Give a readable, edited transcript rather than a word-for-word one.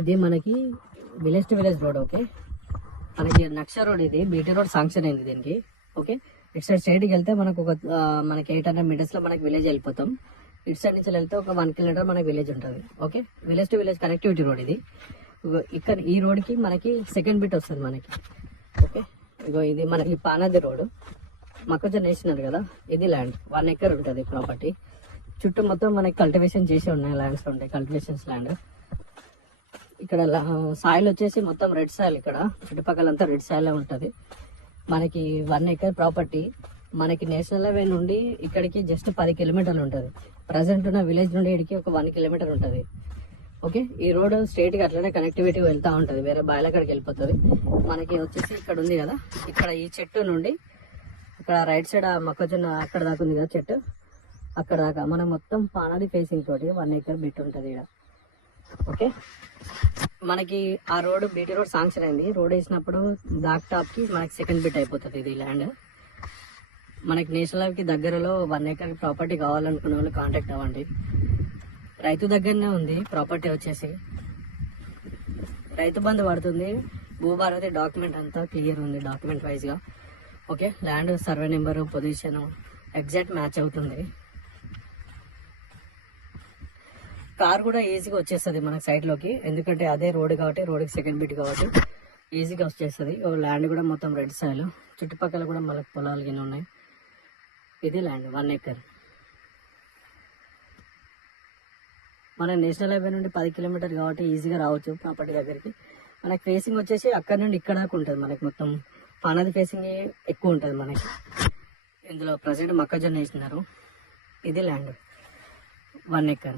ఇది మనకి village to village road. Okay, మనకి నక్ష రోడ్, ఇది బీటీ రోడ్ శాంక్షన్ అయింది దీనికి. ఓకే, ఇటు సైడ్ స్ట్రైట్కి వెళ్తే మనకు మనకి 800 meters లో మనకి విలేజ్ వెళ్ళిపోతాం. ఇటు సైడ్ నుంచి వెళ్తే ఒక 1 kilometer మనకి విలేజ్ ఉంటుంది. Okay, village to village connectivity road ఇది. ఇక్కడ ఈ రోడ్కి మనకి సెకండ్ బిట్ వస్తుంది మనకి. ఓకే, ఇగో ఇది మనకి పానది రోడ్. మొక్కజొన్న వేసినారు కదా, ఇది ల్యాండ్ 1 acre ఉంటుంది ప్రాపర్టీ. చుట్టూ మొత్తం మనకి కల్టివేషన్ చేసి ఉన్నాయి, ల్యాండ్స్ ఉంటాయి, కల్టివేషన్స్ ల్యాండ్. ఇక్కడ సాయిల్ వచ్చేసి మొత్తం రెడ్ సాయిల్. ఇక్కడ చుట్టుపక్కలంతా రెడ్ సాయిల్ ఉంటుంది. మనకి 1 acre ప్రాపర్టీ. మనకి నేషనల్ హైవే నుండి ఇక్కడికి జస్ట్ 10 kilometers ఉంటుంది. ప్రజెంట్ ఉన్న విలేజ్ నుండి ఇక్కడికి ఒక 1 kilometer ఉంటుంది. ఓకే, ఈ రోడ్ స్ట్రైట్గా అట్లనే కనెక్టివిటీ వెళ్తూ ఉంటుంది, వేరే బాయిల కాడికి వెళ్ళిపోతుంది. మనకి వచ్చేసి ఇక్కడ ఉంది కదా, ఇక్కడ ఈ చెట్టు నుండి ఇక్కడ రైట్ సైడ్ మొక్కజొన్న అక్కడ దాకా ఉంది కదా చెట్టు, అక్కడ దాకా మనం మొత్తం పానది ఫేసింగ్ తోటి 1 acre బిట్ ఉంటుంది ఇక్కడ. ఓకే, మనకి ఆ రోడ్ బీటీ రోడ్ శాంక్షన్ అయింది. రోడ్ వేసినప్పుడు బ్లాక్ టాప్ కి మనకి సెకండ్ బిట్ అయిపోతుంది ఇది ల్యాండ్. మనకి నేషనల్ హైవే కి దగ్గరలో 1 acre ప్రాపర్టీ కావాలనుకునే వాళ్ళు కాంటాక్ట్ అవ్వండి. రైతు దగ్గరనే ఉంది ప్రాపర్టీ వచ్చేసి. రైతు బంధు పడుతుంది. భూభారతి డాక్యుమెంట్ అంతా క్లియర్ ఉంది డాక్యుమెంట్ వైజ్ గా. Okay, land survey number position exact match అవుతుంది. కార్ కూడా ఈజీగా వచ్చేస్తుంది మనకి సైడ్ లోకి, ఎందుకంటే అదే రోడ్ కాబట్టి, రోడ్కి సెకండ్ బిట్ కాబట్టి ఈజీగా వచ్చేస్తుంది. ల్యాండ్ కూడా మొత్తం రెడ్ సాయిల్, చుట్టుపక్కల కూడా మనకు పొలాలు గిన్నె ఉన్నాయి. ఇది ల్యాండ్ 1 acre. మన నేషనల్ హైవే నుండి 10 kilometers కాబట్టి ఈజీగా రావచ్చు ప్రాపర్టీ దగ్గరికి. మనకి ఫేసింగ్ వచ్చేసి అక్కడ నుండి ఇక్కడ దాకా ఉంటుంది. మనకి మొత్తం పానది ఫేసింగ్ ఎక్కువ ఉంటుంది మనకి. ఇందులో ప్రజెంట్ మొక్కజొన్న వేసినారు. ఇది ల్యాండ్ 1 acre.